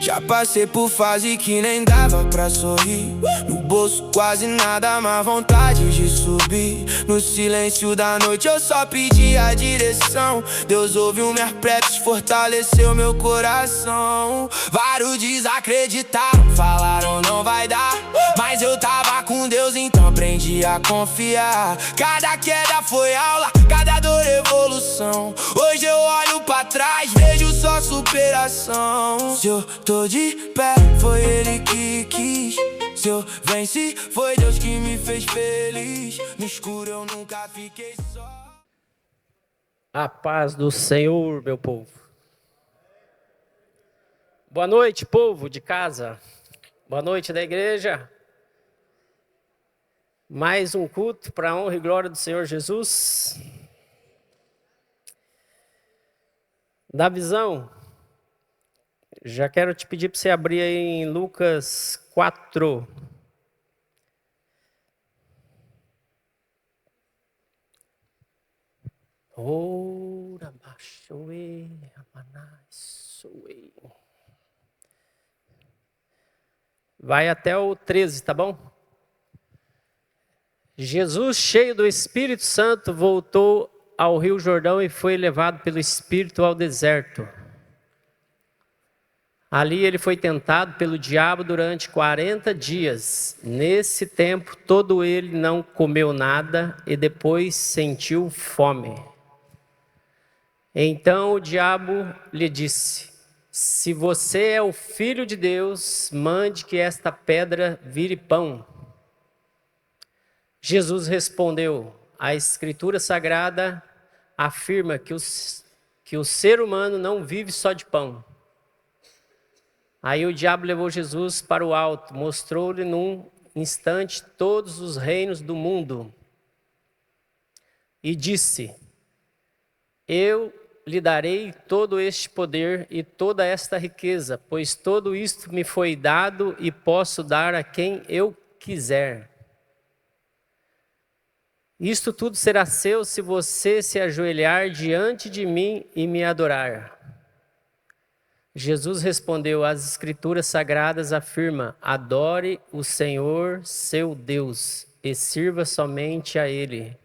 Já passei por fase que nem dava pra sorrir. No bolso quase nada, mas vontade de subir. No silêncio da noite eu só pedi a direção. Deus ouviu minhas preces, fortaleceu meu coração. Vários desacreditaram, falaram não vai dar, mas eu tava com Deus, então aprendi a confiar. Cada queda foi aula, cada dor evolução. Hoje eu olho pra trás, vejo só superação. Se eu tô de pé, foi Ele que quis. Se eu venci, foi Deus que me fez feliz. No escuro eu nunca fiquei só. A paz do Senhor, meu povo. Boa noite, povo de casa. Boa noite da igreja. Mais um culto para a honra e glória do Senhor Jesus. Da visão, já quero te pedir para você abrir aí em Lucas 4. Ora, baixoe, amanaiçoe. Vai até o 13, tá bom? Jesus, cheio do Espírito Santo, voltou ao Rio Jordão e foi levado pelo Espírito ao deserto. Ali ele foi tentado pelo diabo durante 40 dias. Nesse tempo todo ele não comeu nada e depois sentiu fome. Então o diabo lhe disse: se você é o Filho de Deus, mande que esta pedra vire pão. Jesus respondeu: a Escritura Sagrada afirma que o ser humano não vive só de pão. Aí o diabo levou Jesus para o alto, mostrou-lhe num instante todos os reinos do mundo e disse: eu lhe darei todo este poder e toda esta riqueza, pois tudo isto me foi dado e posso dar a quem eu quiser. Isto tudo será seu se você se ajoelhar diante de mim e me adorar. Jesus respondeu: as Escrituras Sagradas afirmam: adore o Senhor, seu Deus, e sirva somente a Ele.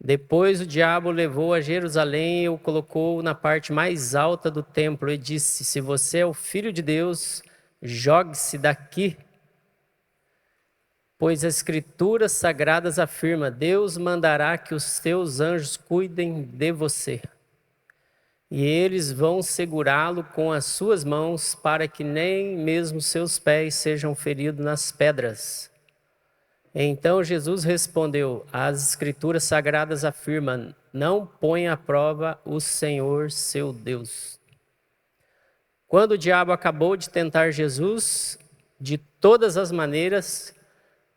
Depois o diabo o levou a Jerusalém e o colocou na parte mais alta do templo e disse: se você é o Filho de Deus, jogue-se daqui. Pois as Escrituras Sagradas afirmam: Deus mandará que os seus anjos cuidem de você. E eles vão segurá-lo com as suas mãos, para que nem mesmo seus pés sejam feridos nas pedras. Então Jesus respondeu: as Escrituras Sagradas afirmam: não ponha à prova o Senhor seu Deus. Quando o diabo acabou de tentar Jesus, de todas as maneiras,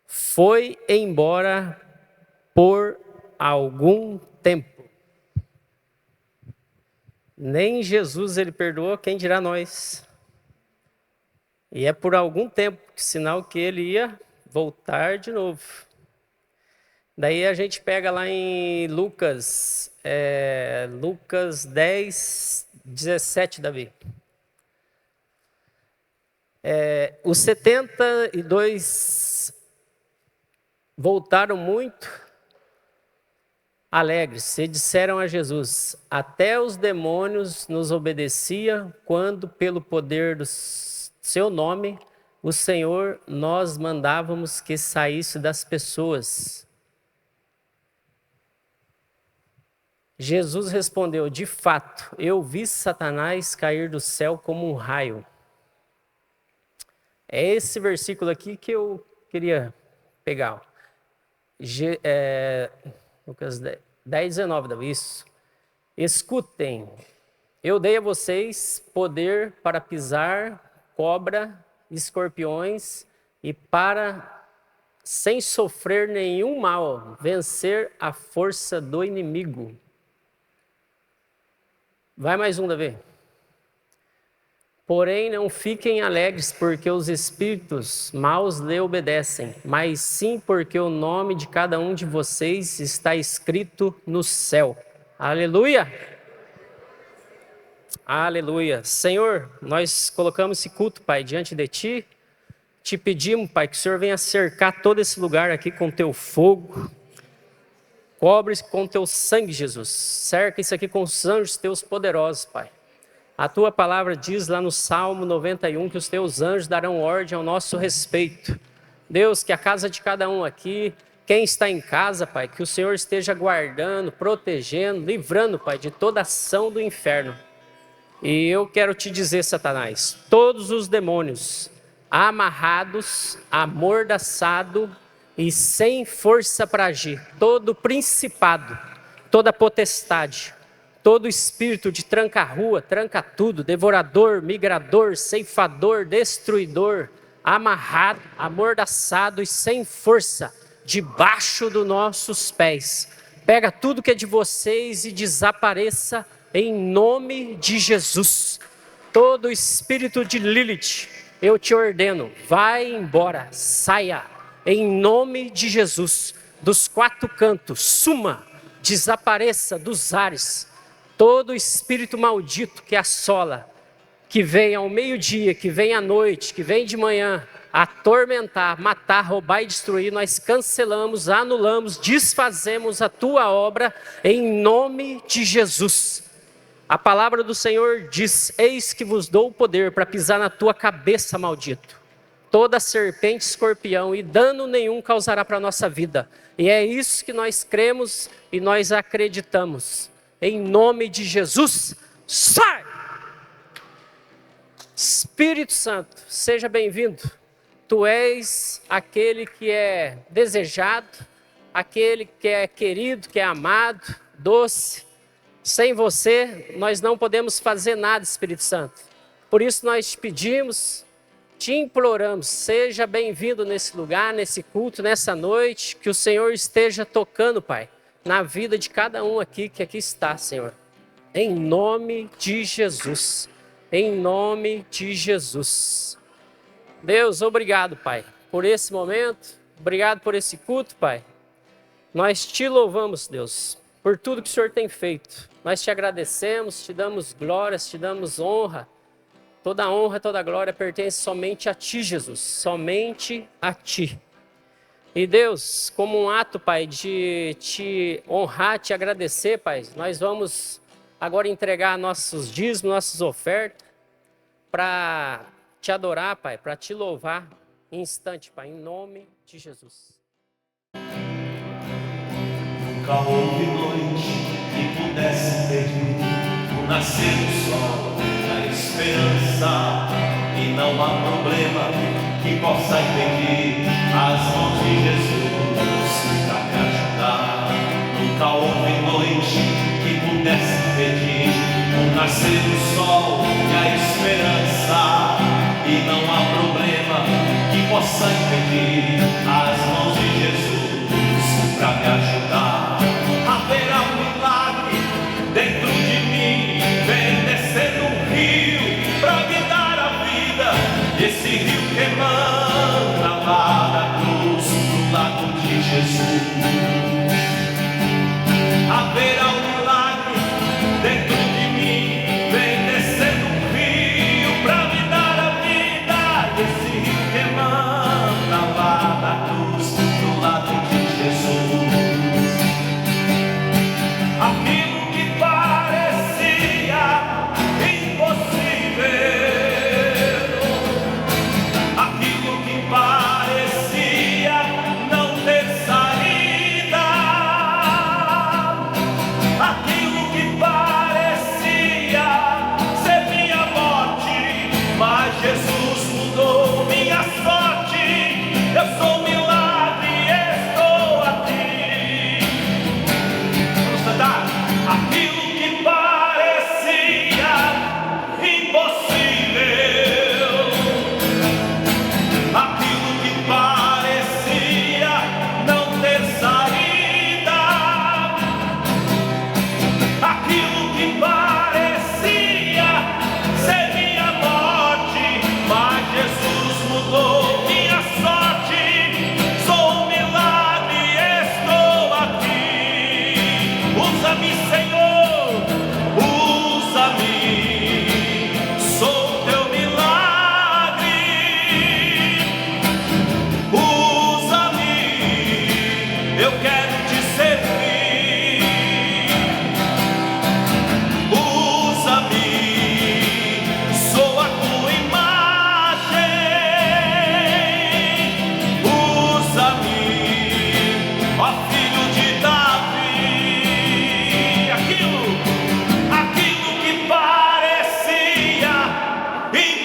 foi embora por algum tempo. Nem Jesus ele perdoou, quem dirá nós? E é por algum tempo, sinal que ele ia voltar de novo. Daí a gente pega lá em Lucas 10, 17, Davi. Os 72 voltaram muito alegres e disseram a Jesus: até os demônios nos obedeciam quando pelo poder do seu nome, o Senhor, nós mandávamos que saísse das pessoas. Jesus respondeu: de fato, eu vi Satanás cair do céu como um raio. É esse versículo aqui que eu queria pegar. Lucas 10, 19, Davi, isso. Escutem, eu dei a vocês poder para pisar cobra, escorpiões e para, sem sofrer nenhum mal, vencer a força do inimigo. Vai mais um, Davi. Porém, não fiquem alegres porque os espíritos maus lhe obedecem, mas sim porque o nome de cada um de vocês está escrito no céu. Aleluia! Aleluia. Senhor, nós colocamos esse culto, Pai, diante de Ti. Te pedimos, Pai, que o Senhor venha cercar todo esse lugar aqui com Teu fogo. Cobre com Teu sangue, Jesus. Cerca isso aqui com os anjos Teus poderosos, Pai. A Tua palavra diz lá no Salmo 91 que os Teus anjos darão ordem ao nosso respeito. Deus, que a casa de cada um aqui, quem está em casa, Pai, que o Senhor esteja guardando, protegendo, livrando, Pai, de toda ação do inferno. E eu quero te dizer, Satanás, todos os demônios amarrados, amordaçados e sem força para agir, todo principado, toda potestade, todo espírito de tranca-rua, tranca-tudo, devorador, migrador, ceifador, destruidor, amarrado, amordaçado e sem força, debaixo dos nossos pés. Pega tudo que é de vocês e desapareça em nome de Jesus. Todo espírito de Lilith, eu te ordeno, vai embora, saia, em nome de Jesus, dos quatro cantos, suma, desapareça dos ares. Todo espírito maldito que assola, que vem ao meio-dia, que vem à noite, que vem de manhã, atormentar, matar, roubar e destruir, nós cancelamos, anulamos, desfazemos a tua obra em nome de Jesus. A palavra do Senhor diz: eis que vos dou o poder para pisar na tua cabeça, maldito. Toda serpente, escorpião, e dano nenhum causará para a nossa vida. E é isso que nós cremos e nós acreditamos. Em nome de Jesus, sai! Espírito Santo, seja bem-vindo. Tu és aquele que é desejado, aquele que é querido, que é amado, doce. Sem você, nós não podemos fazer nada, Espírito Santo. Por isso nós te pedimos, te imploramos, seja bem-vindo nesse lugar, nesse culto, nessa noite, que o Senhor esteja tocando, Pai, na vida de cada um aqui que aqui está, Senhor. Em nome de Jesus. Em nome de Jesus. Deus, obrigado, Pai, por esse momento. Obrigado por esse culto, Pai. Nós te louvamos, Deus, por tudo que o Senhor tem feito. Nós te agradecemos, te damos glórias, te damos honra. Toda honra, toda glória pertence somente a Ti, Jesus. Somente a Ti. E Deus, como um ato, Pai, de te honrar, te agradecer, Pai, nós vamos agora entregar nossos dízimos, nossas ofertas, para te adorar, Pai, para te louvar em instante, Pai, em nome de Jesus. Nunca houve noite que pudesse impedir o nascer do sol, a esperança, e não há problema que possa impedir as mãos de Jesus para me ajudar. Nunca houve noite que pudesse impedir o nascer do sol e a esperança, e não há problema que possa impedir as mãos de Jesus para me ajudar. Haverá um milagre dentro de mim, vem descendo um rio para me dar a vida. Esse rio que emana lá da cruz, do lado de Jesus. Haverá um milagre dentro de mim, vem descendo um rio para me dar a vida. Esse rio que emana lá da cruz, do lado de Jesus. Aquilo que parecia impossível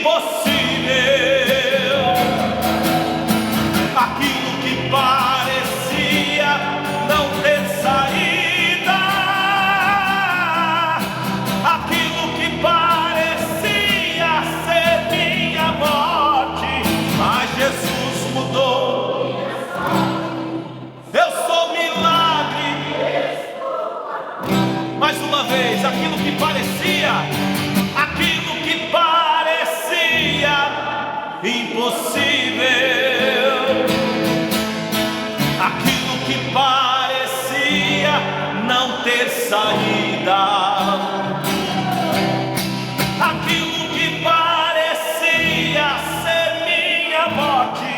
impossível. Aquilo que parecia não ter saída, aquilo que parecia ser minha morte, mas Jesus mudou. Eu sou milagre. Mais uma vez, aquilo que parecia impossível, aquilo que parecia não ter saída, aquilo que parecia ser minha morte,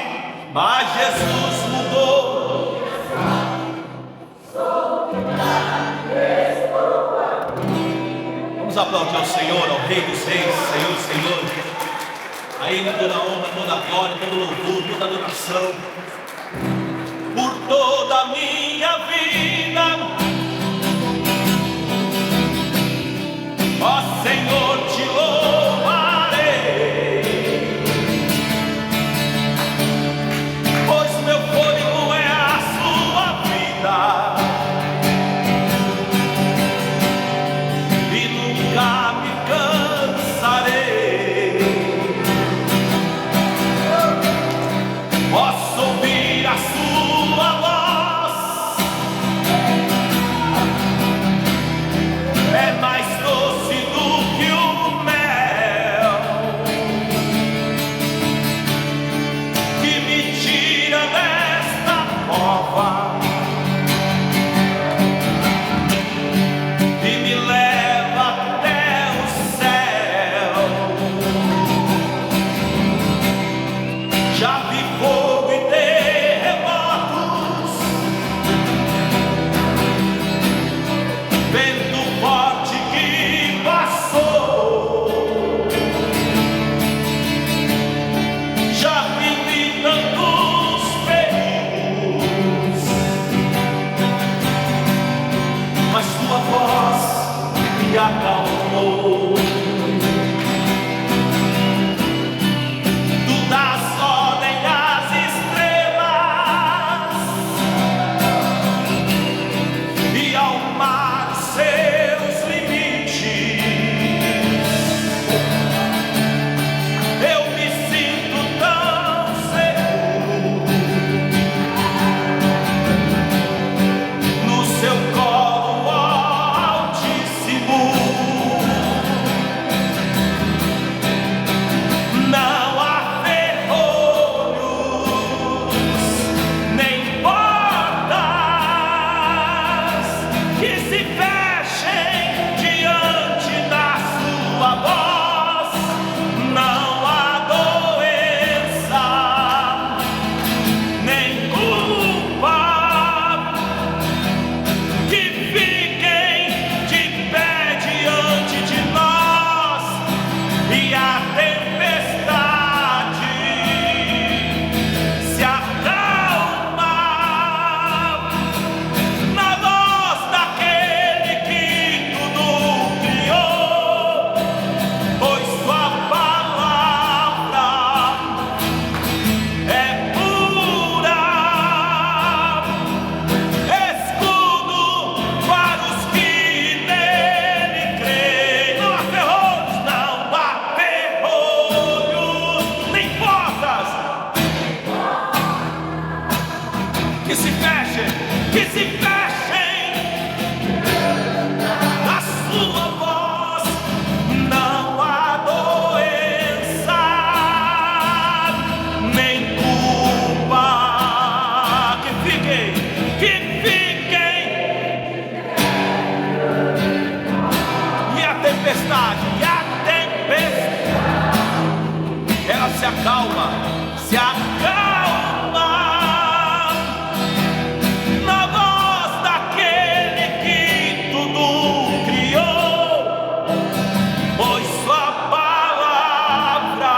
mas Jesus mudou. Vamos aplaudir ao Senhor, ao Rei dos Reis, Senhor dos Senhores. A Ele toda a honra, toda a glória, todo louvor, toda a adoração. Por toda a minha vida, ó Senhor, te louvarei, pois meu fôlego é a sua vida, e nunca me cansarei. Posso ouvir a sua voz, é mais doce do que o mel, que me tira desta cova e me leva até o céu. Já vi fogo e terremotos, vento forte que passou. Já vivi tantos perigos, mas sua voz me acalmou. Tu dás ordem às estrelas e ao mar seus limites. Eu me sinto tão seguro no seu colo, ó Altíssimo. Não há ferrolhos nem portas que se fechem diante da sua voz. Não há doença nem culpa que fiquem de pé diante de nós. E a tempestade se acalma na voz daquele que tudo criou, pois sua palavra é pura, escudo para os que nele creem. Não há ferrolhos, nem portas que se fechem na sua voz. Não há doença nem culpa que fiquem. E a tempestade, ela se acalma na voz daquele que tudo criou, pois sua palavra,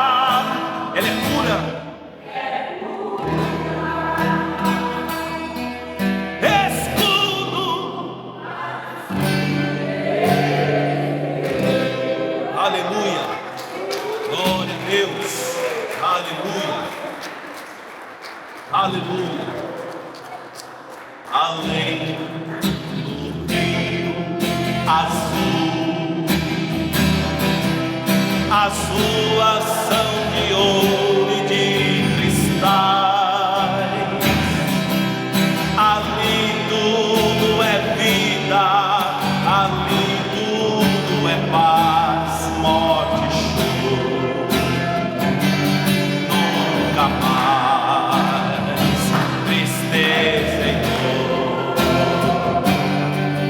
ela é pura. Escudo, aleluia, glória a Deus. Deus. Aleluia. Aleluia. Além do rio azul, as ruas são de ouro e de cristais. Ali tudo é vida, ali tudo é paz, morte e choro. Nunca mais tristeza e dor.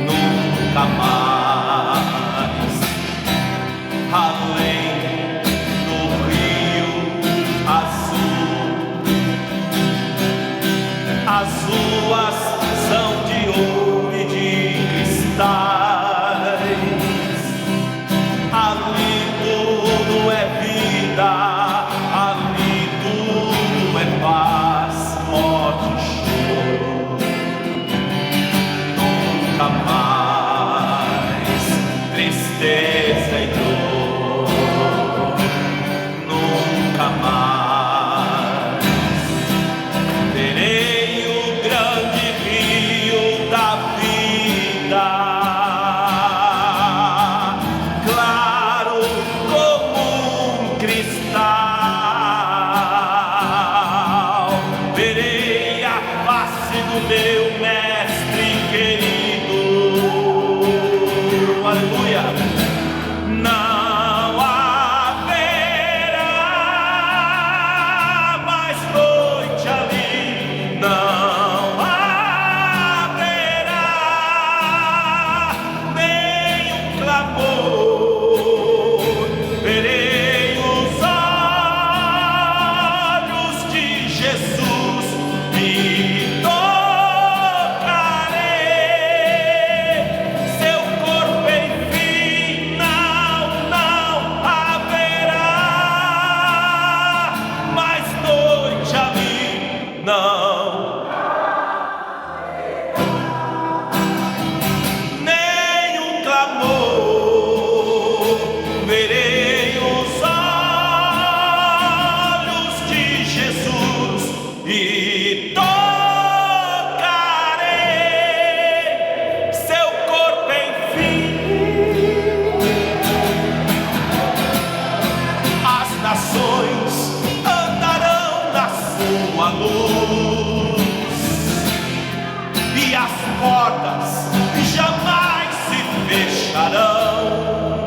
Nunca mais. Além do rio azul, as ruas são de ouro e de cristais. Ali tudo é vida, ali tudo é paz, morte e choro. Nunca mais tristeza e dor. Nunca mais verei o grande rio da vida, claro como um cristal. Verei a face do meu mestre querido. Aleluia. Não haverá mais noite ali, não haverá nenhum clamor. Verei os olhos de Jesus e tocarei seu corpo, enfim, não haverá mais noite ali, não. Nenhum clamor. Verei os olhos de Jesus e tocarei seu corpo, enfim. As nações andarão na sua luz e as portas jamais se fecharão.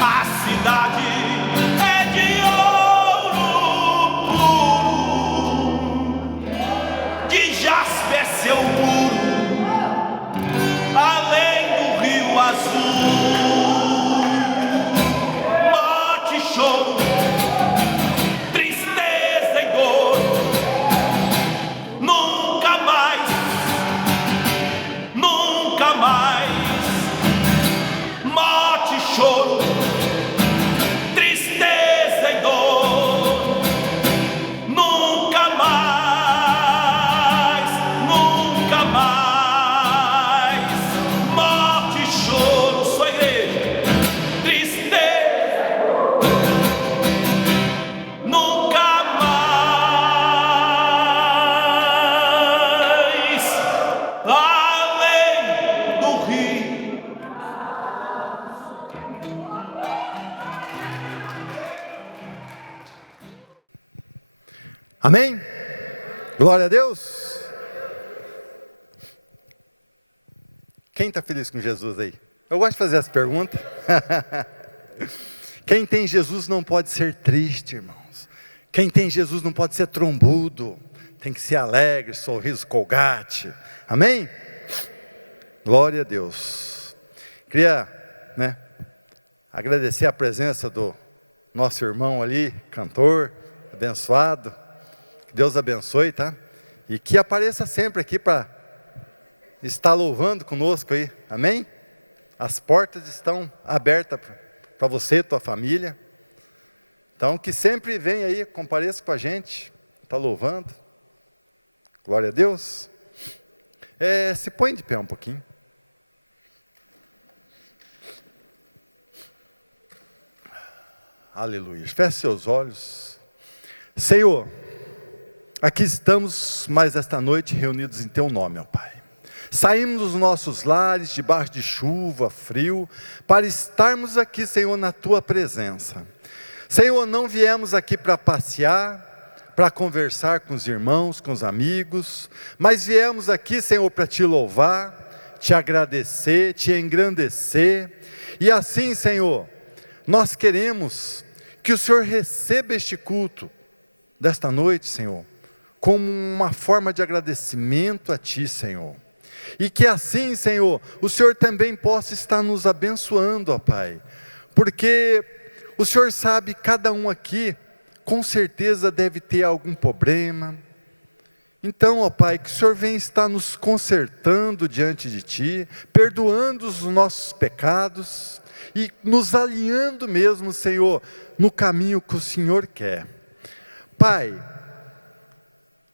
A cidade é de ouro puro, de jaspe é seu muro, além do rio azul. Morte e choro, tristeza e dor. Nunca mais, nunca mais. Morte e choro, tristeza e dor. Nunca mais, nunca mais. Morte e choro, sua igreja. Tristeza, nunca mais. Além do rio. Amém? Glória a Deus. Quem está feliz com Jesus aí? Eu gosto de fazer essa pergunta. Quem tem Jesus não pode ser triste, irmãos. Quem tem Jesus não pode ser trombudo. Tem que ser alegre, sorriso colgate. Amém? Glória a Deus. Queria, agradecer a presença do nosso irmão ali, cantor, abençoado. Que Deus abençoe, tá? E que apareça sempre aqui para estar louvando conosco aí. Amém? As portas estão abertas para você e tua família. Então, que sempre venha aí, compareça com a gente, está louvando. Glória a Deus. Se põe de pé um pouquinho. Aleluia. Feche seus olhos. Senhor, aqui estamos mais esta noite reunidos em Teu nome, ó Pai. Saímos dos nossos lares, debaixo de chuva, frio, para estarmos aqui, Senhor, na Tua presença. Senhor, não viemos aqui para passear, para conversar com os irmãos, com os amigos, mas viemos aqui, Senhor, para Te louvar, Te agradecer, Te engrandecer. E assim, Senhor, nós queremos que o Senhor receba este culto desta noite, Senhor, como uma forma de agradecimento a Ti, Senhor. E que assim, Senhor, o Senhor também possa estar nos abençoando, ó Pai. Porque o Senhor sabe, cada um aqui, com certeza deve ter algum problema. Então, ó Pai, que o Senhor venha estar nos consertando diante de Ti, perdoando os nossos pecados e nos alinhando mesmo, Senhor, no caminho que o Senhor quer. Pai,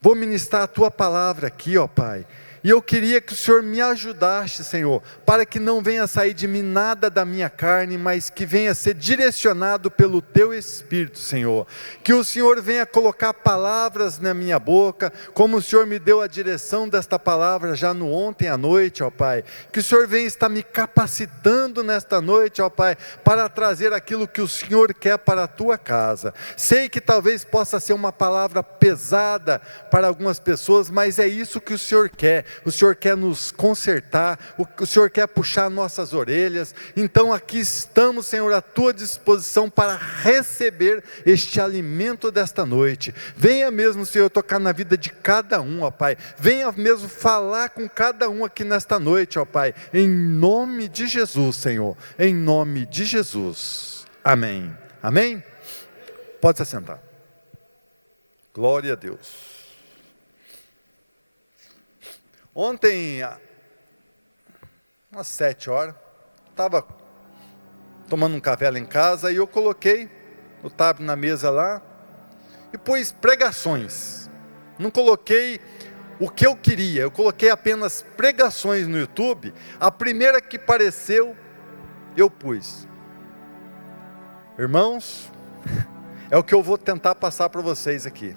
vou ministrar a Tua palavra aqui, ó Pai, e eu queria que o Senhor me ajudasse, Senhor, para que não venha sair de mim nada da minha carne, mas que venha ser direcionado pelo Teu Espírito, Senhor. Que o Senhor venha colocar palavras na minha boca, como o Senhor me deu a direção desta palavra já no ontem à noite, ó Pai. Que o Senhor venha estar me capacitando nesta noite, ó Pai, para trazer aquilo que o Senhor quer para a Tua casa. Sei que talvez possa ser uma palavra pesada para algumas pessoas, mas é isso que o Senhor quer. O Senhor quer nos consertar, o Senhor quer puxar nossas orelhas. Então aqui estamos, Senhor, à Tua disposição para receber este alimento desta noite. Venha mesmo, Senhor, tocar na vida de cada um, ó Pai. Venha mesmo falar com cada um aqui nesta noite, ó Pai. Em nome de Jesus, Senhor. Em nome de Jesus. Amém. Amém? Pode se assentar. Glória a Deus. Ontem, umas 7 horas, estava tomando um café lá em casa e eu coloquei o tablet na mesa lá e pus pregações. Não coloquei o que eu queria, eu coloquei apenas pregações no YouTube. A primeira que apareceu, eu pus. Irmãos, é o que eu vou tentar passar para vocês aqui.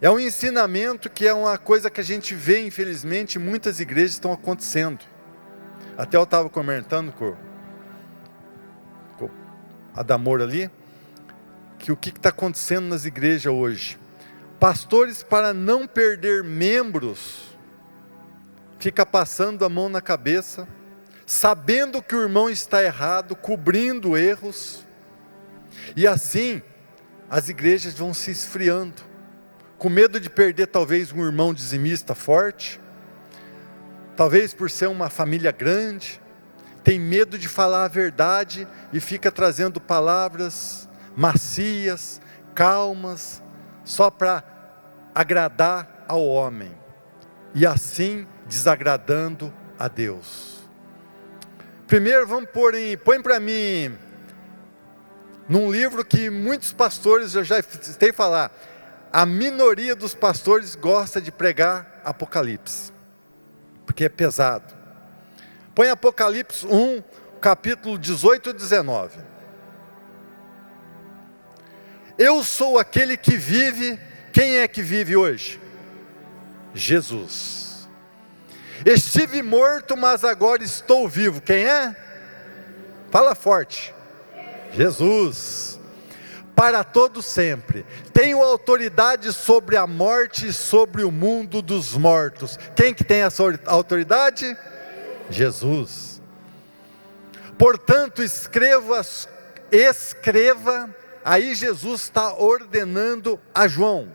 É um ensinamento que é uma coisa que a gente vê, infelizmente, muitas igrejas estão acontecendo. Até eu estava comentando com a Damor ali, que o que está acontecendo nas igrejas hoje. Pastores, para não perder membros, fica passando a mão na cabeça, sabendo que o irmão está errado, cobrindo erros, e assim as igrejas vão se esfriando. Com medo de perder talvez um irmão dizimista forte, talvez por ser uma família grande, tem medo de falar a verdade e fica trazendo palavras macias, calmas, só para agradar ao homem, e assim desagradando a Deus. Primeiro vamos põe para mim, num livro que muitos pastores, eu já escutei falar, a minoria dos pastores gosta de pregar Apocalipse, porque é pesado. Põe Apocalipse 1, capítulo 18 e 19. Eu sou aquele que vive. Quem é que vive hoje? Jesus. Estive morto, mas agora estou vivo. Quem é? Fala forte. Jesus. Para todo sempre. Tenho autoridade sobre a morte e sobre o mundo dos mortos. Quem que tem essa autoridade? Jesus. Portanto, escreva, aí Jesus está ordenando a João,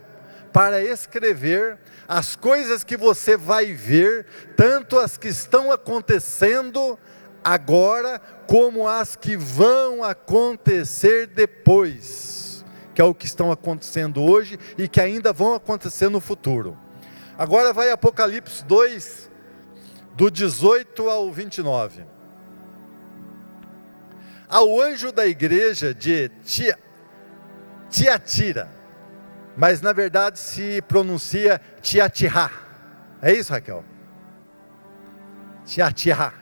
para escrever as coisas que você vai ver, tanto as que estão acontecendo agora, como as que vão acontecer depois, que é o que estão acontecendo hoje e que ainda vão acontecer no futuro. Agora vai Apocalipse 2, do 18 ao 29. Ao anjo da igreja de Tiatira, mas na verdade se pronuncia Tiatira. É isso, Raquel? Tiatira.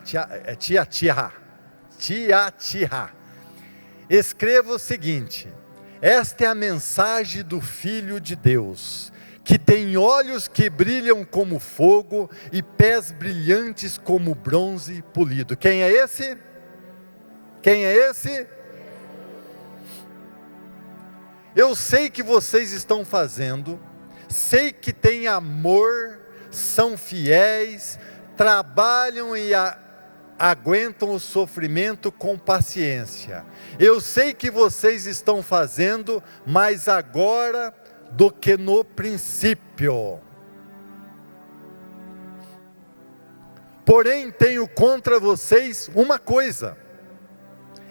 escreva o seguinte: esta é a mensagem do Filho de Deus, que tem olhos que brilham como fogo e pés brilhantes como bronze polido. Quem é esse? Quem é esse? Eu sei que vocês estão fazendo, sei que têm amor, são fiéis, trabalham e aguentam o sofrimento com paciência. Eu sei que vocês estão fazendo mais agora do que no princípio. Porém, tenho contra vocês uma coisa: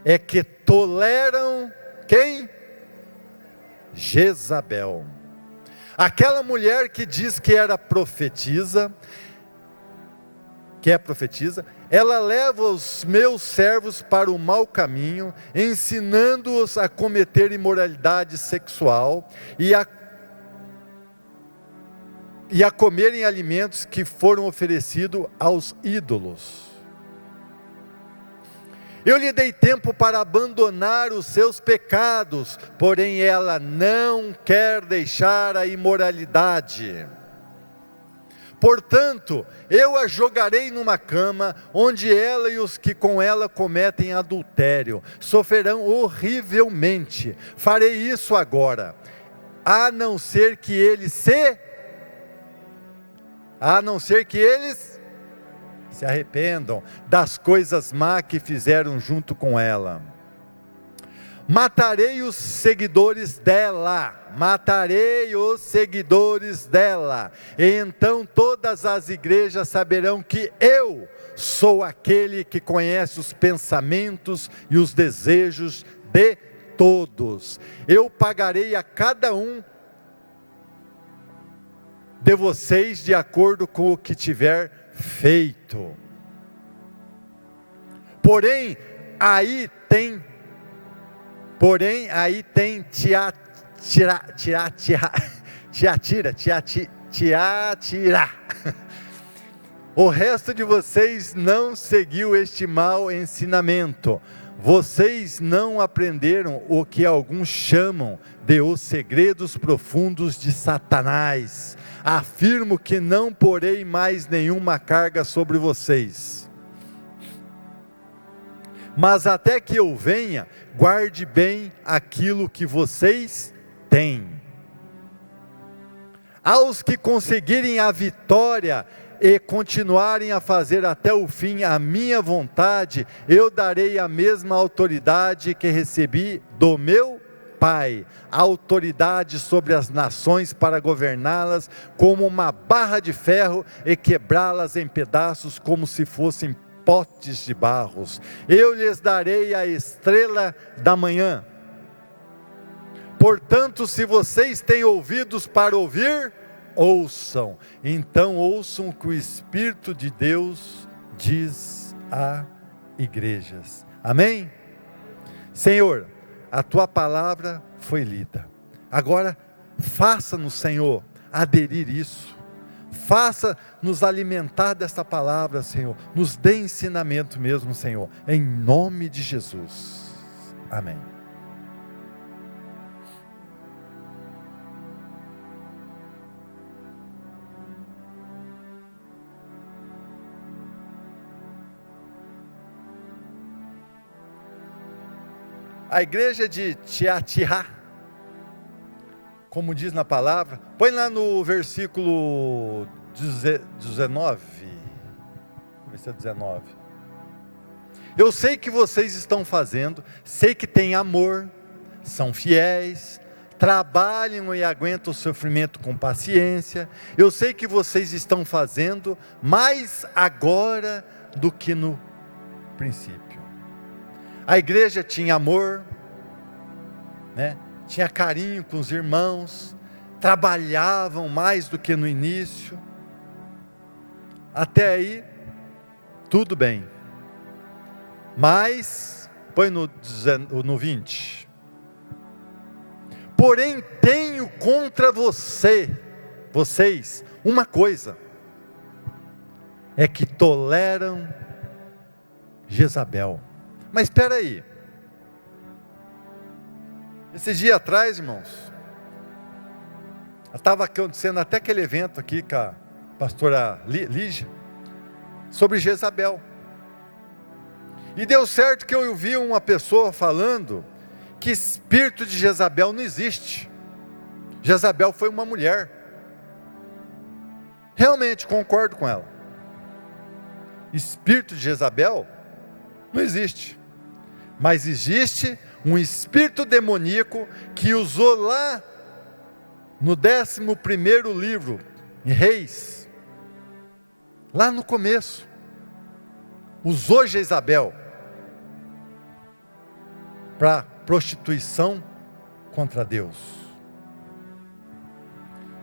é que toleram quem? Jezabel, aquela mulher que diz que era profetisa, ela leva os meus servos para o mau caminho, ensinando-os a cometer imoralidade sexual e a comerem alimentos que foram oferecidos aos ídolos. Eu lhe dei tempo para abandonar os seus pecados, porém ela não quer deixar a imoralidade. Portanto, eu a jogarei numa cama, onde ela e os que com ela cometem adultério sofrerão horrivelmente. Farei isso agora, a não ser que eles se arrependam das coisas má que fizeram junto com ela. Matarei os seguidores dela, e então todas as igrejas saberão que eu sou aquele que conhece os pensamentos e os desejos de todos. Eu pagarei a cada um de vocês de acordo com o que tiver feito. Porém, aí tem Tiatira. O resto de vocês não seguiu este mau ensinamento. Vocês não aprenderam o que alguns chamam de os segredos profundos de Satanás. Afirmo que não porei mais nenhuma carga sobre vocês. Mas até que eu venha, guarde bem aquilo que vocês têm. Aos que conseguirem a vitória e continuarem a fazer até o fim a minha vontade, eu darei a mesma autoridade que recebi do meu Pai, a autoridade sobre as nações para governá-las como uma barra de ferro e quebrá-las em pedaços como se fossem potes de barros. Eu lhes darei a estrela da manhã. Portanto, se vocês têm ouvidos para ouvir, ouçam. Então ouçam o que o Espírito de Deus diz a igrejas. Amém? Senhor, a tua palavra foi lida. Agora, faça-nos, Senhor, aderir isso. Faça-nos alimentar desta palavra, Senhor. Nos dê ensinamento mesmo, Senhor. Em nome de Jesus. Amém. A igreja de Tiatira, como diz na palavra, põe lá no versículo 19, versículo 19. Eu sei que vocês estão fazendo, sei que têm amor, são fiéis, trabalham e aguentam o sofrimento com paciência. Eu sei que vocês estão fazendo mais agora do que no princípio. A igreja tinha amor, né? Tinha carinho com os irmãos, trabalhavam mais do que no início. Até aí, tudo bem. Mas, põe no 20. Porém, tenho contra vocês, uma coisa, é que toleram Jezabel. Mas espera aí, Esses dias atrás, irmãos, estava acontecendo até aquele evento aqui com a pastora Lígia, sobre Jezabel. E deu certo que eu ouvi uma pessoa falando que espírito de Jezabel não existe. Jezabel foi uma mulher. Realmente concordo com ela. Espírito de Jezabel não existe. Mas existe um espírito demoníaco que usou lá no 11º livro, em Reis, lá no começo, usou Jezabel para prostituição contra Deus.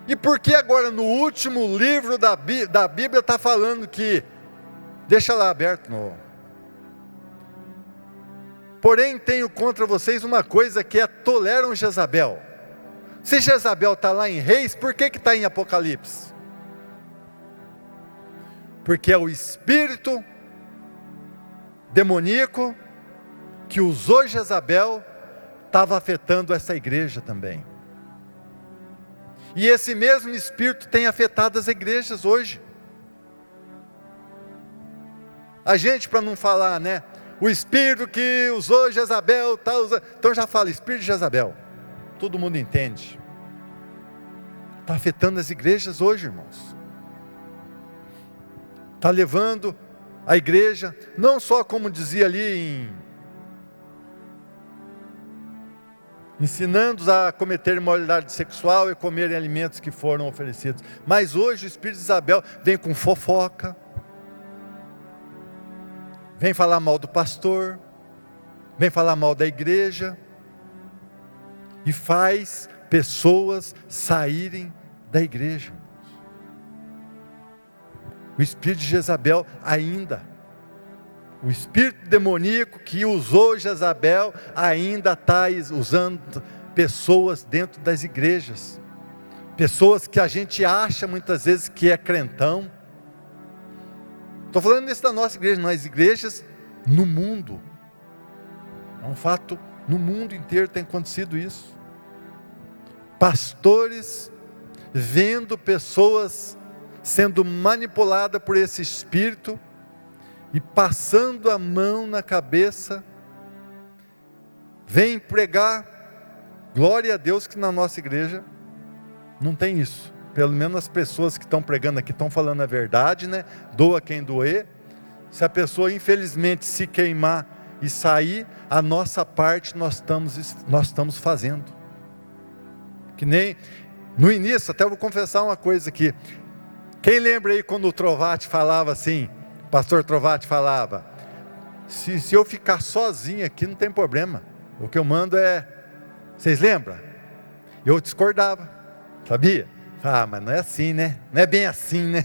E por que agora no último livro da Bíblia está falando que, deixa lá aberto, porém tenho contra vocês uma coisa, que é toleram Jezabel. Se Jezabel está lá em Reis, por que está em Apocalipse? Porque é o espírito demoníaco que usou Jezabel, estava afetando essa igreja também. E esse mesmo espírito tem afetado as igrejas hoje. A gente, para não falar, né, o espírito que usou Jezabel, tá usando, então já fala, espírito de Jezabel. Todo mundo entende. Está afetando as igrejas hoje, irmãos. Está levando a igreja, não só como dizia ali, ensinando-os a cometer imoralidade sexual e comerem alimentos que foram oferecidos. Mas hoje o espírito de Jezabel vem com fofoca, vem falar mal do pastor, vem falar mal da igreja, e faz pessoas saírem da igreja. O espírito de Jezabel ainda, o espírito demoníaco que usou Jezabel ainda está usando pessoas dentro das igrejas, pessoas que a gente acha muitas vezes que é crentão. Estou falando isso da nossa igreja, nas igrejas no mundo, é um fato, no mundo inteiro tem acontecido isso. Pastores vendo pessoas sendo manipuladas por esse espírito e passando a mão na cabeça, vem pregar. Glória a Deus que na nossa igreja não tem isso. Pelo menos as pessoas que estão pregando aqui estão falando a verdade, né? Doa quem doer. Se a pessoa infelizmente se queimar e sair, a nossa parte nós estamos fazendo. Que nem no início, até vou confessar uma coisa aqui. Quem lembra aí quando o Trovati falava assim, o pastor Trovati falava, se eu ficar sozinho aqui não tem problema, o que eu mando é, vocês lembram? Eu discordava, sabia? Mas não é assim, né? Não é bem assim, né?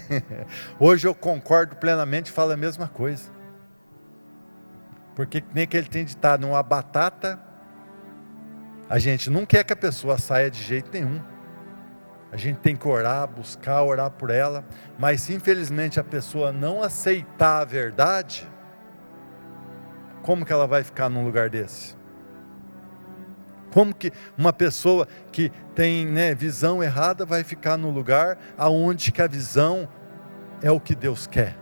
Hoje eu concordo plenamente e falo a mesma coisa. Porque nem que ele tem ditado, uma batata, a gente não quer que a pessoa saia de jeito nenhum. A gente tem que orar, buscar, orar por ela. Mas se infelizmente a pessoa não aceitar a verdade, como que ela vai ficar num lugar desse? Como que uma pessoa que tem, né, visão errada vai ficar no lugar aonde que a visão é o que Deus quer?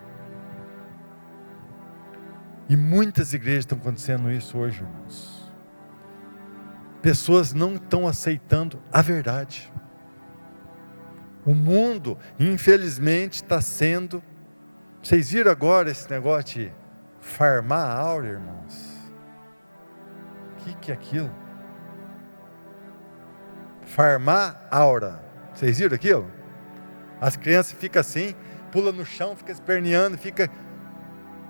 E muitas igrejas estão acontecendo isso hoje, irmãos. Pessoas não estão aceitando a verdade. O mundo, infelizmente, está sendo... Vocês viram agora esse negócio de farmar a aura, irmãos? O que é aquilo? Farmar aura. Vocês viram aquilo? As crianças ficam assim, pulam no chão, ficam esperneando, fica...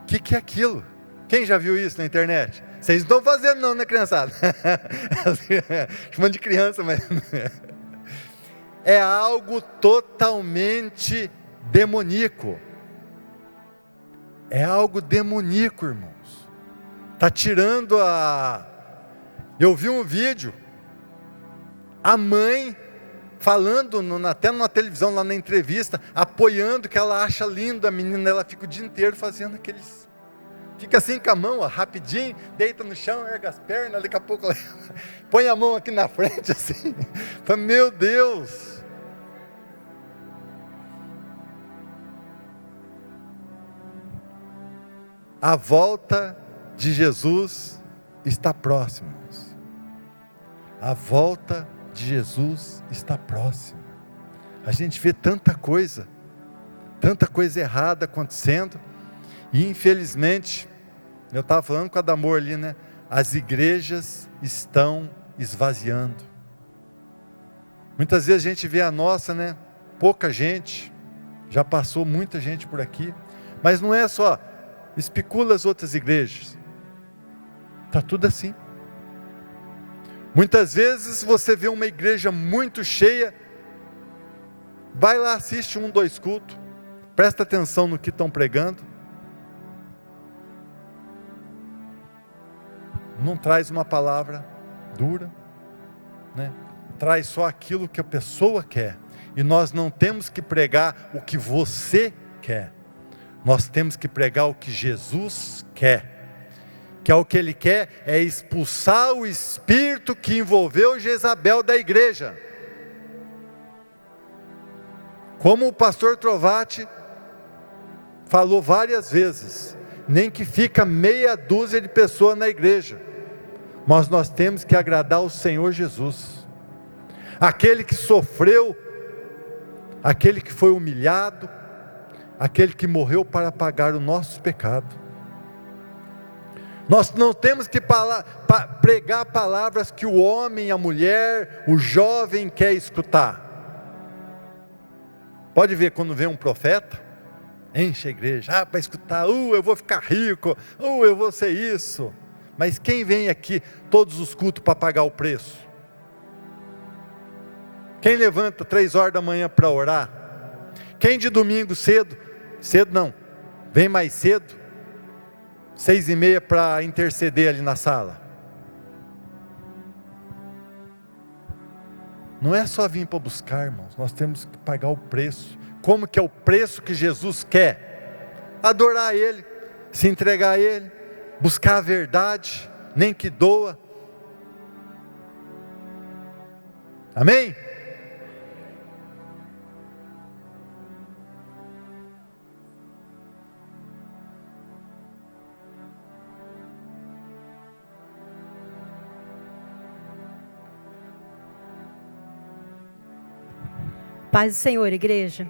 O que é aquilo? Quem já viu isso na internet? Vocês não estão fazendo não, né, criançada? Chamando de criança, mas... É algo totalmente demoníaco. É algo demoníaco, irmãos. Está tirando a... Eu vi um vídeo, a mãe falando, até numa televisão, lá na entrevista, apoiando que ela acha lindo a menina, ela fica o dia inteiro fazendo aqueles... Fica assim com a mão, ó, rapidinho, deita no chão, erga as pernas, daqui a pouco põe a mão aqui na frente assim. Fala, meu Deus. A volta de Jesus está próxima. A volta de Jesus está próxima. A gente vê tanta coisa errada acontecendo. E infelizmente, eu estava falando com a Damor ali, né? As igrejas estão esvaziando. Muitas vezes a gente vê a nossa, né? Pouca gente, já passou muita gente por aqui. Mas não é só, especula as outras igrejas. Está tudo assim. Muitas vezes você vê uma igreja muito cheia, vai lá, assiste 1, 2 cultos, presta atenção no que estão pregando. Não traz uma palavra dura, né? Traz só aquilo que a pessoa quer. E nós não temos que pregar o que você quer. Nós temos que pregar o que Jesus quer. Que é o que Ele quer, é expulsar o espírito que envolveu Jezabel da igreja. Como o pastor Trovati falou várias vezes, nem que fica meia dúzia de pessoas na igreja, mas nós temos que agradar o Senhor Jesus, aquele que sofreu, aquele que foi humilhado, aquele que morreu para pagar o nosso pecado. Nós não temos que pregar palavras que o homem, a mulher, o jovem quer escutar. Pode ver quando vem um profeta, enche a igreja, para escutar, eu vou ficar rico, eu vou ser isso. Mas quem vem aqui todos os cultos para pagar o preço? Quem levanta 3 horas da manhã para orar? Quem de domingo cedo não, vem mais cedo, 6h30 para interceder ali na sala? Não é só vir para buscar, irmãos, nós temos que pagar o preço. Como que é o preço que Jesus quer? Adorar Ele, se entregar a Ele, buscar a verdade, nem que doa. Amém? Paz do Senhor, igreja.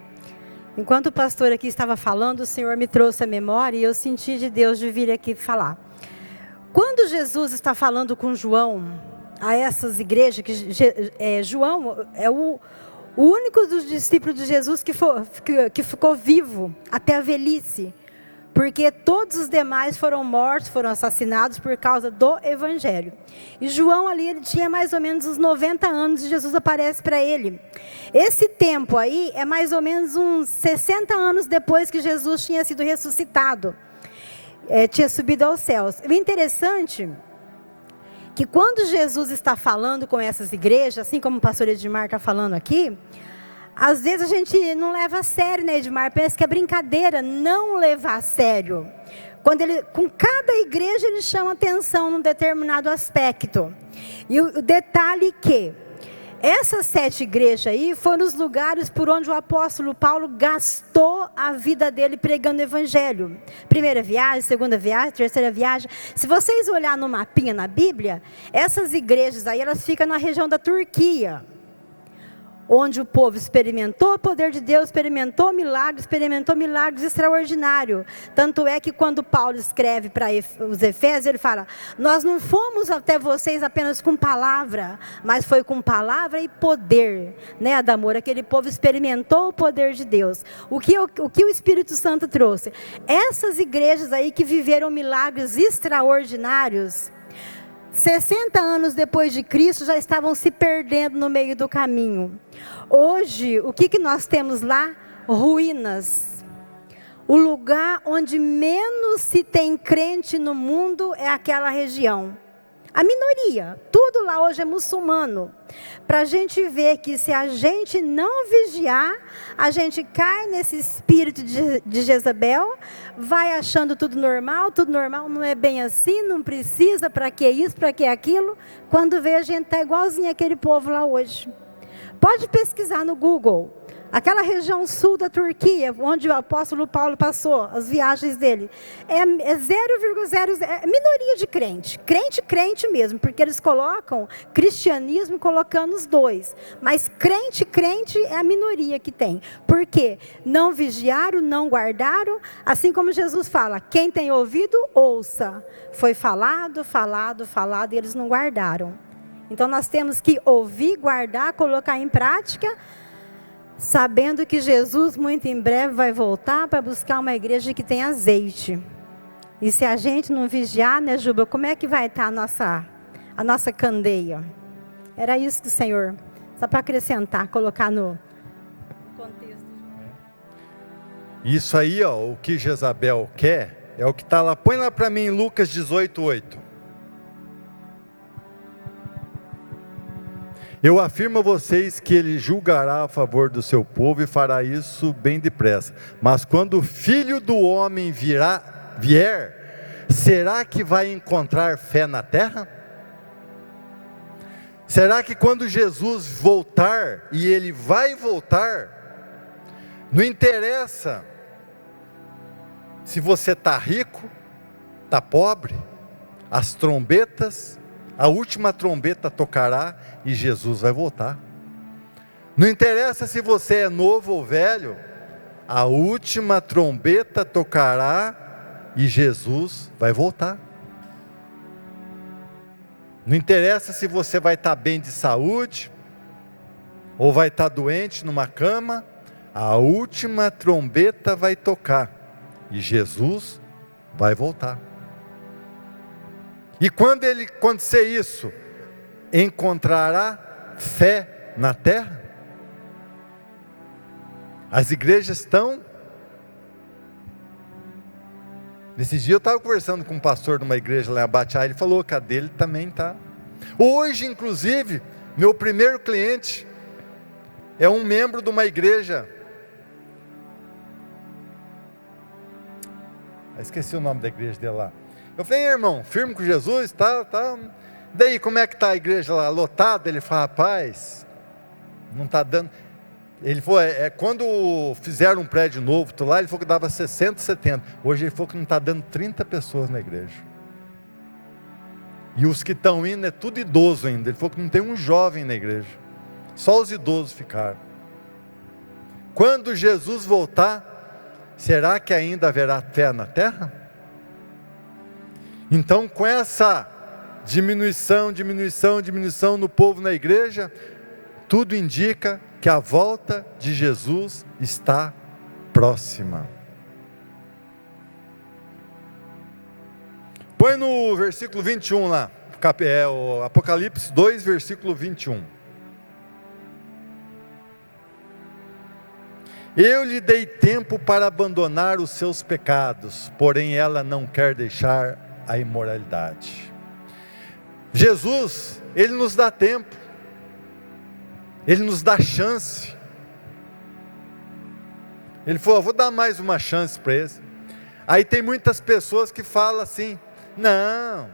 Enquanto o pastor aqui estava falando, o Senhor me trouxe a memória e eu senti de Deus de vir aqui falar. Quando Jesus está falando com João, a essas igrejas, João é o único dos discípulos de Jesus que ficou vivo até a velhice, porque todos os demais foram mortos, foram assassinados por causa do Evangelho. E João ali, ele tinha mais ou menos uns 90 anos e Jesus aparece para ele. Esse tempo aí é mais ou menos uns 60 anos depois que Jesus tinha sido ressuscitado. Tinha subido aos céus. O interessante que quando Jesus está falando com essas igrejas, assim como o pastor Edmar está falando aqui, às vezes a gente não leva a sério, né, Edmar? Pensa que é brincadeira, não levar a sério. Quando com cada igreja ele chama atenção num determinado aspecto. E o detalhe que essas 7 igrejas aí foram os lugares por onde o apóstolo Paulo gastou a vida dele pregando o evangelho. Primeira viagem, segunda viagem, terceira viagem. Se vocês olharem no mapinha na Bíblia, essas igrejas aí, elas ficam na região da Turquia, onde o povo experimentou o poder de Deus, experimentou milagres extraordinários. Tanto é que quando Paulo escreve para os Efésios, ele fala, nós não fomos até vocês apenas com palavra, mas foi com palavra e poder, né, Adamor? Aquele povo experimentou o poder de Deus. O que o Espírito Santo trouxe? Essas igrejas aí que viveram milagres extraordinários, 60 anos depois de Cristo, já estavam se perdendo no meio do caminho. Hoje, o que nós temos lá? Ruínas. O lugar onde menos se tem crente no mundo é aquela região. A minoria. Tudo lá hoje é muçulmano. Para a gente ver que se a gente não vigiar, a gente cai nesse espírito de Jezabel, vai achando tudo normal não é bem assim, não precisa, para que isso, para que aquilo. Quando vê, a gente está igualzinho aquele povo lá hoje. Pode pesquisar no Google. Aquela região sul da Turquia, onde o apóstolo Paulo passou, as viagens dele, é 0,00, é minoria de crente. Crente mesmo, porque eles colocam cristianismo colocando os dois. Mas crente é a minoria que tem. Por quê? Não vigiaram, não guardaram, assim como Jesus fala, quem tem ouvido, ouça. Foi falado, e eles não guardaram. Então nós temos que ouvir, guardar, colocar em prática, sabendo que Jesus muito em breve vai voltar para buscar uma igreja que tem azeite. E se a gente não vigiar, né, Juba, como é que vai estar a nossa candeia? Era isso que o Senhor, só para acrescentar, colocar no contexto. Isso aí, ó, o que Jezabel quer, é o que está lá. Põe lá para mim Lucas 18:8. Eu afirmo a vocês que ele julgará a favor do seu povo e fará isso bem depressa. Mas quando o Filho do Homem vier, será que vai encontrar fé na terra? Será que quando Jesus voltar, e ele vai voltar, não interessa se você está rico, está pobre, as trombetas, a última trombeta tocará e Jesus vai voltar. Não interessa se você é novo ou velho, a última trombeta tocará e Jesus vai voltar. Não interessa se você vai estar bem de saúde, ou vai estar doente numa cama, a última trombeta vai tocar e Jesus vai voltar. E quando ele acontecer isso, encontrará fé na terra? As igrejas estão... Nesse dia eu estava conversando com um pastor de uma igreja lá em Abatiá, ele falou que a dele também está. Hoje, inclusive, meu primeiro cliente é um membro de uma igreja. Esqueci o nome da igreja dele lá. Eu falei, irmão, firme com Jesus, tá. Daí, como é que está a igreja lá? Lotada? Ele falou, rapaz, não está dando. Ele falou, quando fizeram um prédio novo, lá, ele falou que dava 60, 70. Hoje ele falou que não está dando 30 pessoas na igreja. E os que estão indo é tudo idoso ainda. Ele falou que não tem um jovem na igreja. Só os idosos ficaram. Quando Jesus voltar, será que ainda haverá fé na terra? Então, com essa diminuição no povo, na igreja, tudo indica que a volta de Jesus está próxima. Põe no versículo 21 lá, o Apocalipse 2, versículo 21. Eu lhe dei tempo para abandonar os seus pecados, porém ela não quer deixar a imoralidade. Jesus, ele nos dá tempo, ele nos dá chance. Ele falou, vou dar mais uma chance para eles. Aí tem muitas pessoas que falam assim, não,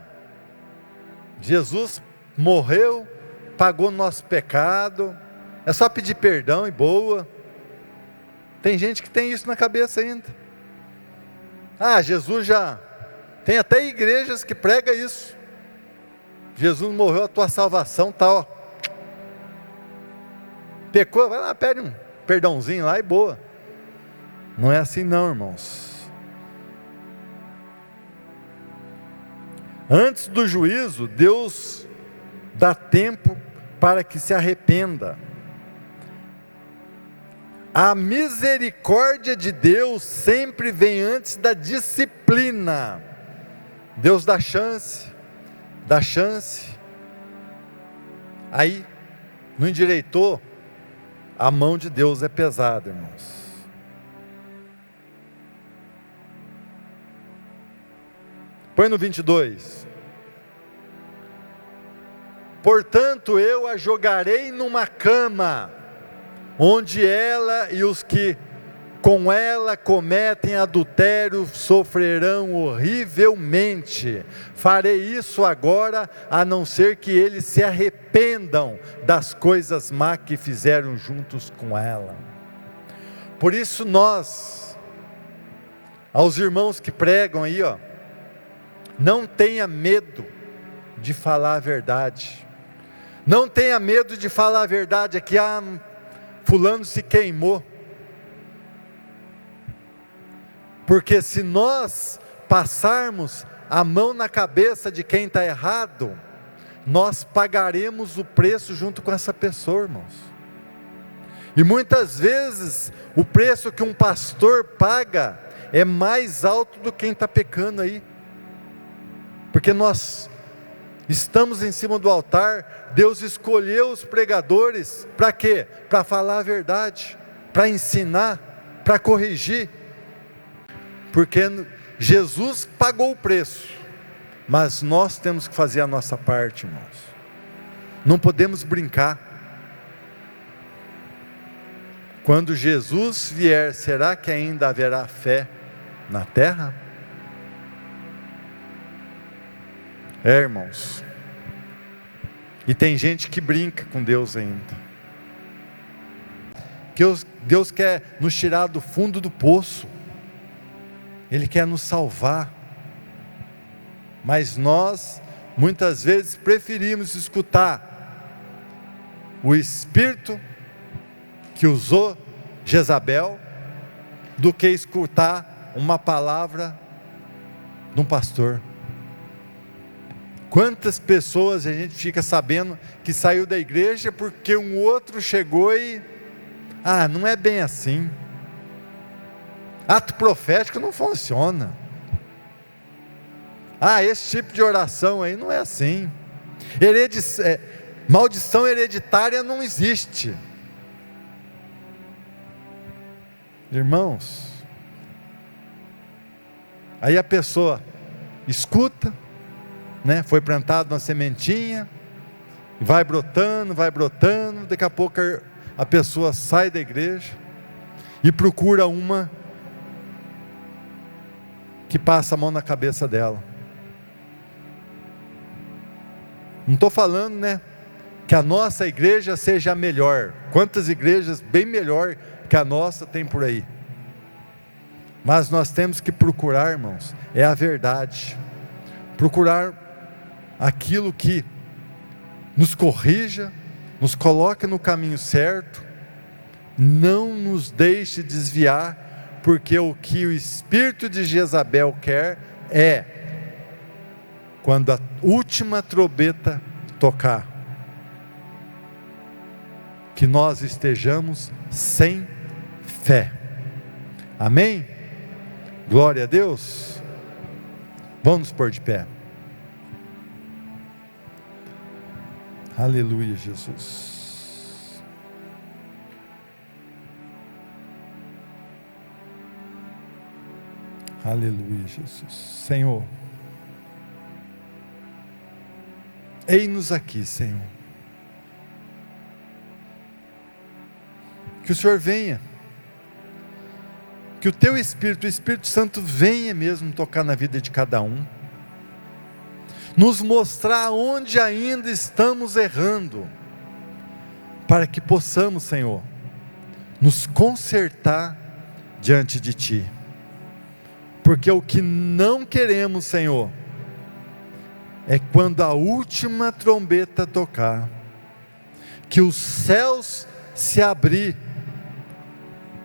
Jesus morreu, pagou nosso pecado, é só pedir perdão e boa. Tem gente que tem isso na cabeça ainda. Jesus já... Tem até igrejas que pregam isso. Jesus morreu, a tua salvação está, ó. Pecou, vai lá, pede um perdãozinho lá e boa. Não é assim não, irmãos. Antes do juízo, Deus dá tempo para que se arrependa. A misericórdia de Deus sempre vem antes da disciplina. Deus dá chance. Aí, não endireitou, a mão de Deus é pesada, irmãos. Põe no 22. portanto eu a jogarei numa cama, onde ela e os que com ela cometem adultério sofrerão horrivelmente. Farei isso agora, a não ser que eles se arrependam das coisas má que fizeram juntos com ela. Por isso nós, aos irmãos que pregam aí, não tenha medo de falar a verdade. Não tenha medo de falar a verdade aqui. Fulano se queimou. Porque se nós passarmos a mão na cabeça de quem está errado, nós pagaremos o preço junto com essa pessoa, irmãos. E muitas vezes o preço que um pastor paga é mais alto do que quem está pecando aí. Porque nós estamos em cima do altar, Deus escolheu os pregadores para quê? Para falar a verdade, para ensinar, para corrigir. Porque Jesus pagou o preço, mas nós temos que fazer a nossa parte, irmãos. Não podemos brincar. Quando Jesus vier, será que ainda haverá fé na terra? Irmãos, e tem gente que brinca com Deus ainda. Deus quer nos tirar do fundo do poço, Ele quer nos salvar, mas nós muitas vezes preferimos escutar o espírito que usou Jezabel do que escutar uma palavra de um pastor. Quantas pessoas a gente fica sabendo que saiu da igreja porque um outro chegou e não é bem assim, ato profético não funciona, esse tipo de oração aí não é assim, maldição hereditária não existe. Irmãos, aí a pessoa escuta, foi plantado uma sementinha, vai brotando, daqui a pouco a pessoa sai da igreja e procura uma que passa a mão na cabeça dela. Não estou falando, que a nossa igreja seja a melhor. Quantas igrejas bem melhor que a nossa tem por aí. Mas nós temos que procurar, irmãos, a verdade. Procurar aquilo que nos corrija, nos coloque no caminho certo, não nos deixe desviar, porque o que o espírito de Jezabel quer é, quando a última trombeta tocar, que nós estejamos sem fé. Amém? Glória a Deus. Vamos nos pôr de pé. Aleluia, Jesus. Aleluia, Jesus. Senhor, eis-nos aqui, Senhor. Que o Senhor venha, que o Teu Espírito, o Espírito Santo venha mesmo tocar na vida de cada um, nos mostrar onde ainda estamos errando, para que possamos, Senhor, nos consertar diante de Ti, porque o que não queremos, Senhor, é quando a última trombeta tocar, que os céus se abrir,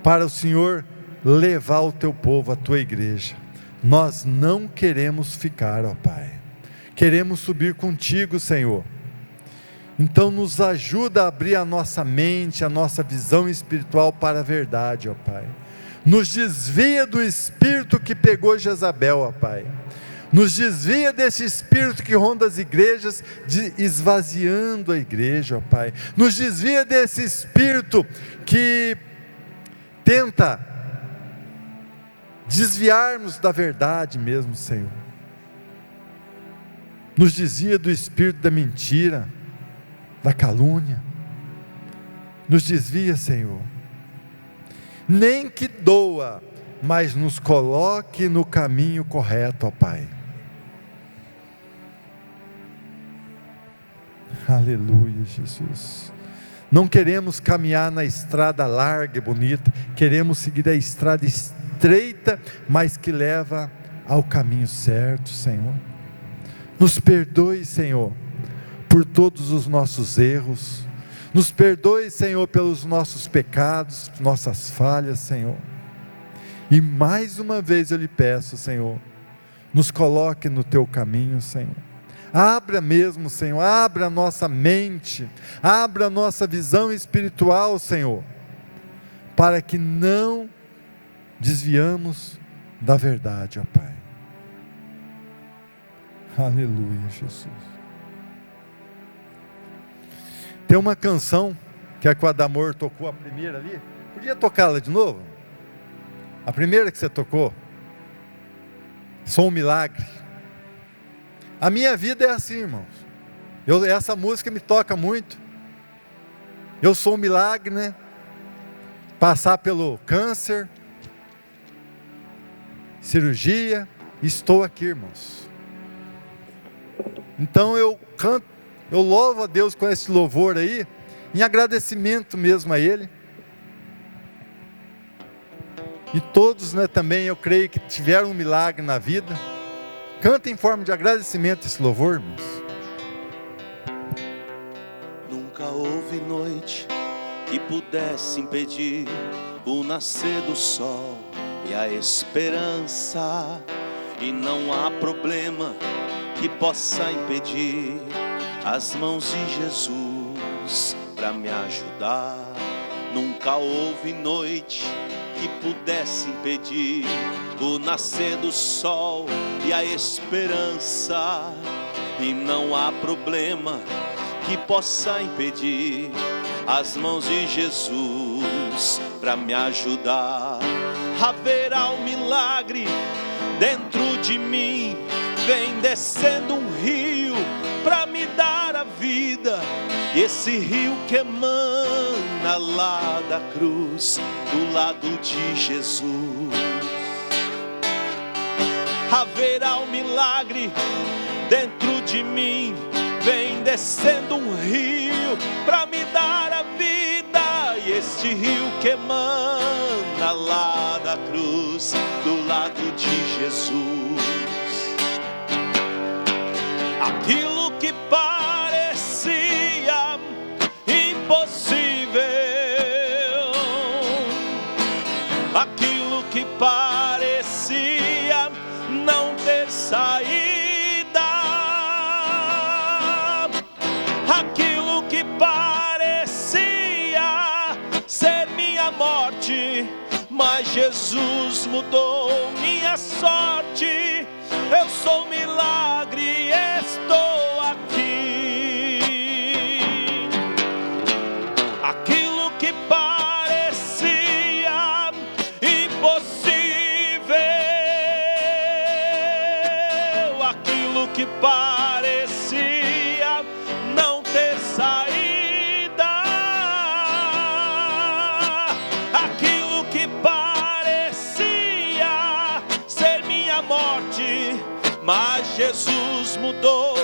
para o Senhor levar o Teu povo, a Tua igreja. Nós não queremos ficar, ó Pai, queremos subir contigo, Senhor. Então nos ajuda a abrir a nossa mente, a nossa visão espiritual para a verdade, ó Pai. Nos desvia do espírito que pegou Jezabel, ó Pai. Nos desvia desse espírito que ronda as igrejas, esvaziando a igreja, ó Pai. Nos desvia desse espírito que tenta desviarmos da verdade mesmo, Senhor. Nos desvia do espírito da mentira, da calúnia. Nos desvia, Senhor. Nem que doa, mas nos coloque no caminho correto, ó Pai. Aleluia, Jesus. Não queremos caminhar na estrada larga e bonita, queremos seguir a estrada estreita, mas que leva ao caminho certo, Senhor. Nos perdoe, Senhor, por todos os nossos erros. Nos perdoe, Senhor, pelos nossos pecados, nossas falhas, Senhor. E mais uma vez eu lhe peço, Senhor, nos coloque no teu caminho, Senhor. Abra mesmo, Senhor, abra a nossa mente, abra a nossa visão espiritual, Senhor, para que não desviamos da verdade, ó Pai. Aleluia, Jesus. Tem uma canção que a Quadamor tocou, a primeira ali. Podia tocá-la de novo? A primeira que você tocou. Sou um milagre. A minha vida é assim, irmãos. Essa música me toca muito. Eu sou um milagre, né? Passar pelo câncer, cirurgia, estou aqui, irmãos. Então eu canto, eu louvo a Deus com esse louvor aí, em agradecimento mesmo a Ele. E todos, né, também eu creio que tiveram um milagre na vida. Canta em forma de agradecimento esse louvor, irmãos. Nunca houve noite que pudesse impedir o nascer do sol e a esperança, e não há problema que possa impedir as mãos de Jesus para me ajudar. Nunca houve noite que pudesse impedir o nascer do sol e a esperança, e não há problema que possa impedir as mãos de Jesus para me ajudar. Haverá um milagre dentro de mim, vem descendo um rio para me dar a vida. Esse rio que emana lá da cruz, do lado de Jesus. Haverá um milagre dentro de mim, vem descendo um rio para me dar a vida. E este rio que emana lá da cruz, do lado de Jesus. Aquilo que parecia impossível, aquilo que parecia não ter saída, aquilo que parecia ser minha morte, mas Jesus mudou minha sorte. Eu sou um milagre, estou aqui. Aquilo que parecia impossível, aquilo que parecia não ter saída, aquilo que parecia ser minha morte, mas Jesus mudou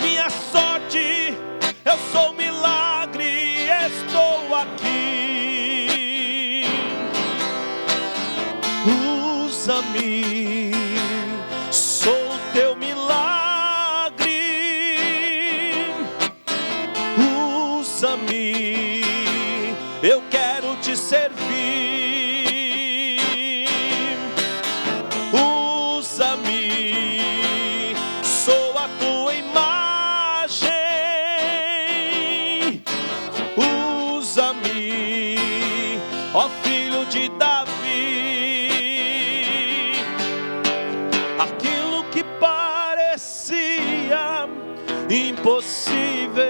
minha sorte. Eu sou um milagre, estou aqui. Usa-me, sou teu milagre. Usa-me, eu quero te servir. Usa-me, sou a tua imagem. Usa-me, ó filho de Davi. Aquilo que parecia impossível,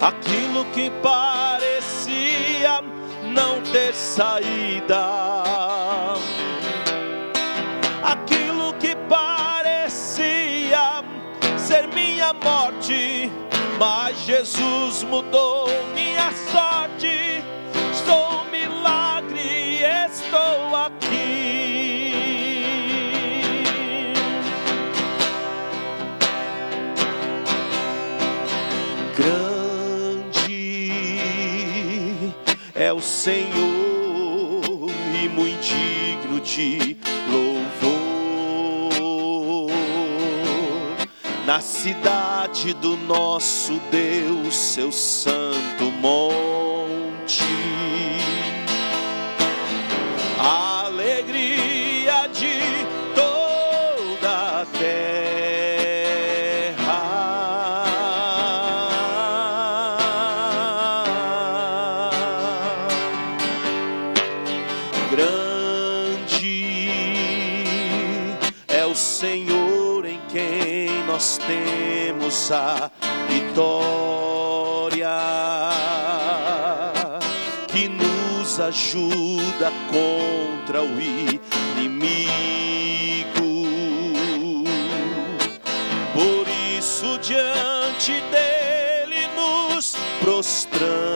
aquilo que parecia não ter saída, aquilo que parecia ser minha morte, morte, mas Jesus mudou minha sorte. Sou um milagre, estou aqui. Grande é o Senhor e muito digno de louvor. Na cidade do nosso Deus, seu santo monte, a alegria de toda a terra. Grande é o Senhor em quem nós temos a vitória, que nos ajuda contra o inimigo. Por isso diante dele nos prostramos.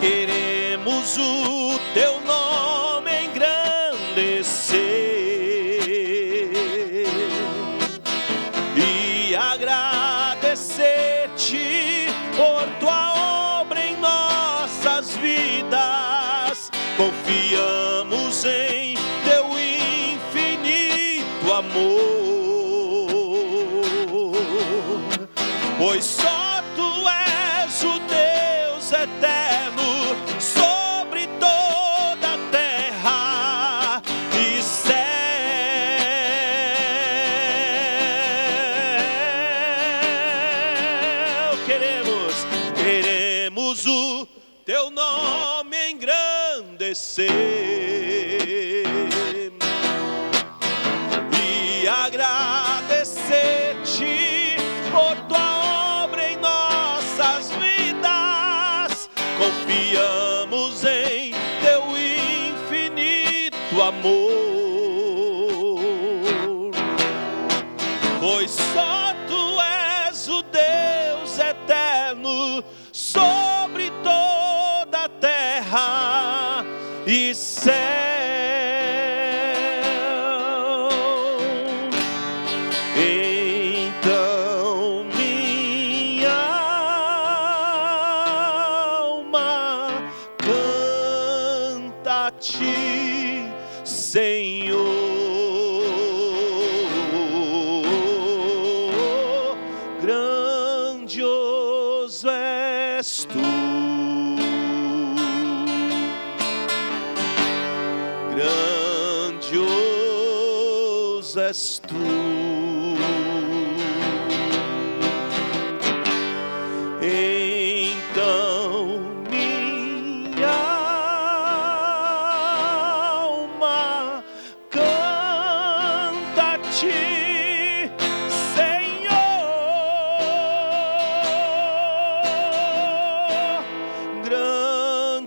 Queremos o teu nome engrandecer e agradecer-te por tua obra em nossas vidas. Confiamos em teu infinito amor, pois só tu és o Deus eterno sobre toda a terra e céu. Queremos o teu nome engrandecer e agradecer-te por tua obra em nossas vidas. Confiamos em teu infinito amor, pois só tu és o Deus eterno sobre toda a terra e céu. Então minha alma canta a ti, Senhor. Grandioso és tu, grandioso és tu. Então minha alma canta a ti, Senhor.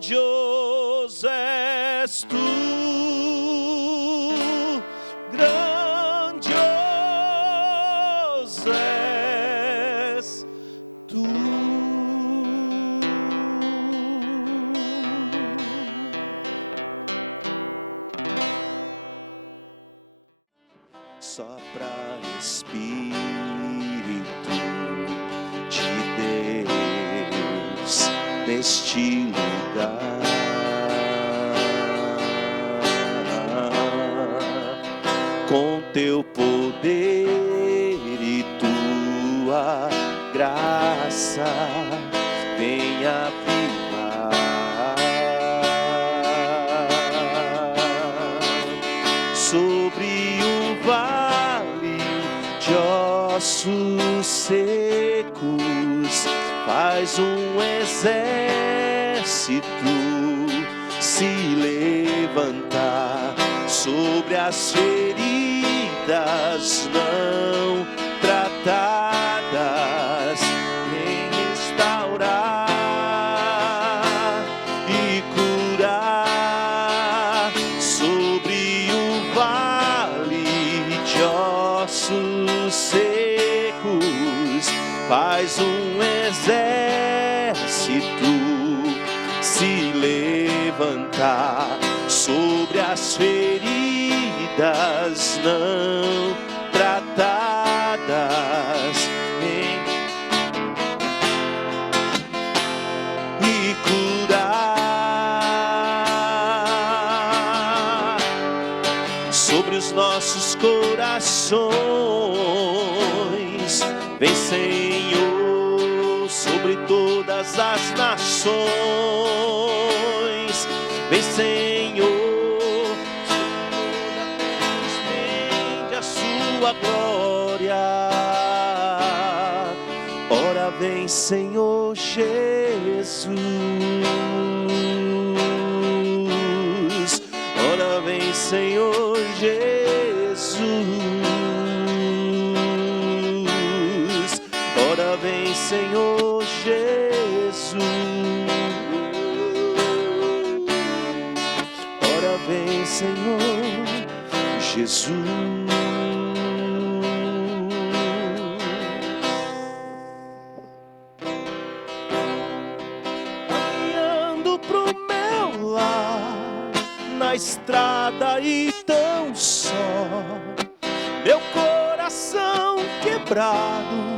Grandioso és tu, grandioso és tu. Sopra Espírito de Deus neste lugar, com teu poder e tua graça venha sobre o vale de ossos secos. Faz um exército se levantar sobre as feridas não tratadas, em restaurar e curar. faz um exército se levantar sobre as feridas não tratadas e curar sobre os nossos corações. Vem, Senhor, sobre todas as nações. Vem, Senhor, estende a sua glória. Ora vem, Senhor Jesus. Ora vem, Senhor Jesus. Ora vem, Senhor Jesus. Ora vem, Senhor Jesus. Caminhando pro meu lar, na estrada e tão só, meu coração quebrado,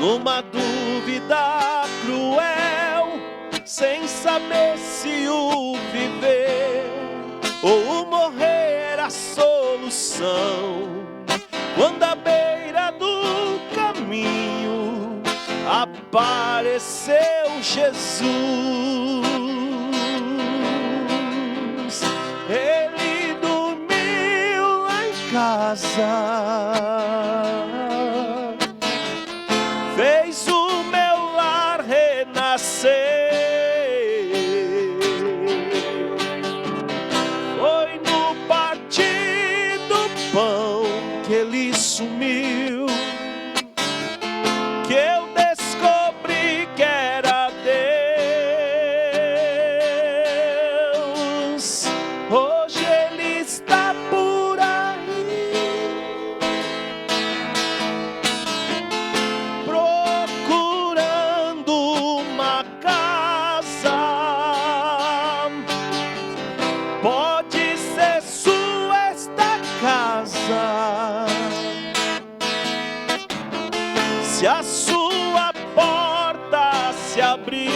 numa dúvida cruel, sem saber se o viver ou o morrer era a solução. Quando à beira do caminho apareceu Jesus, ele dormiu lá em casa, fez o meu lar renascer. Foi no partir do pão que ele sumiu, que eu descobri que era Deus. Hoje ele está por aí, procurando uma casa. Pode ser sua esta casa, se a sua porta se abrir.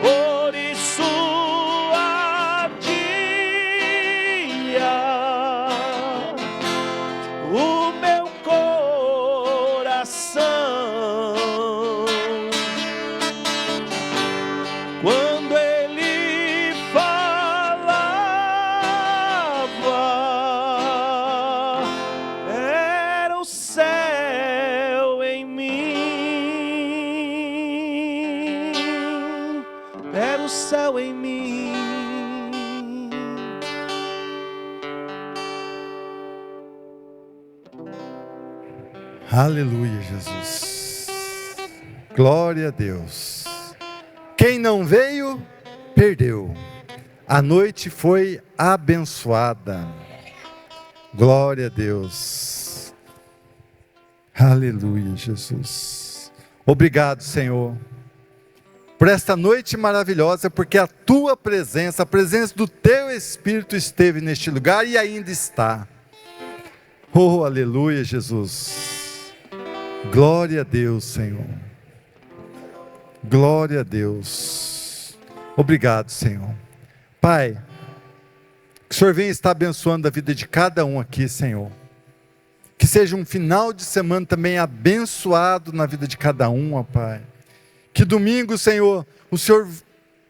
Por isso adia o meu coração quando ele falava. Era o céu em mim, era o céu em mim. Aleluia, Jesus. Glória a Deus. Quem não veio, perdeu. A noite foi abençoada. Glória a Deus. Aleluia, Jesus. Obrigado, Senhor, por esta noite maravilhosa, porque a tua presença, a presença do teu Espírito esteve neste lugar e ainda está. Oh, aleluia, Jesus. Glória a Deus, Senhor. Glória a Deus. Obrigado, Senhor. Pai, que o Senhor venha estar abençoando a vida de cada um aqui, Senhor. Que seja um final de semana também abençoado na vida de cada um, ó Pai. Que domingo, Senhor, o Senhor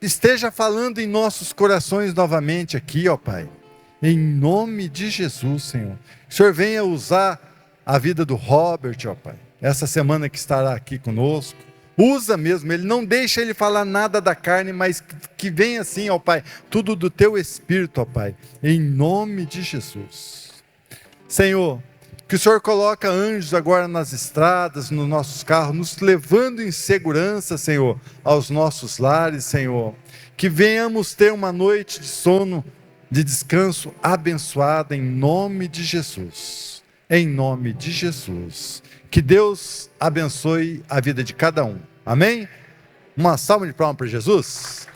esteja falando em nossos corações novamente aqui, ó Pai. Em nome de Jesus, Senhor. Que o Senhor venha usar a vida do Robert, ó Pai, essa semana que estará aqui conosco. Usa mesmo, ele não deixa ele falar nada da carne, mas que venha assim, ó Pai, tudo do teu Espírito, ó Pai, em nome de Jesus. Senhor, que o Senhor coloca anjos agora nas estradas, nos nossos carros, nos levando em segurança, Senhor, aos nossos lares, Senhor. Que venhamos ter uma noite de sono, de descanso abençoada, em nome de Jesus. em nome de Jesus. Que Deus abençoe a vida de cada um. Amém? Uma salva de palmas para Jesus.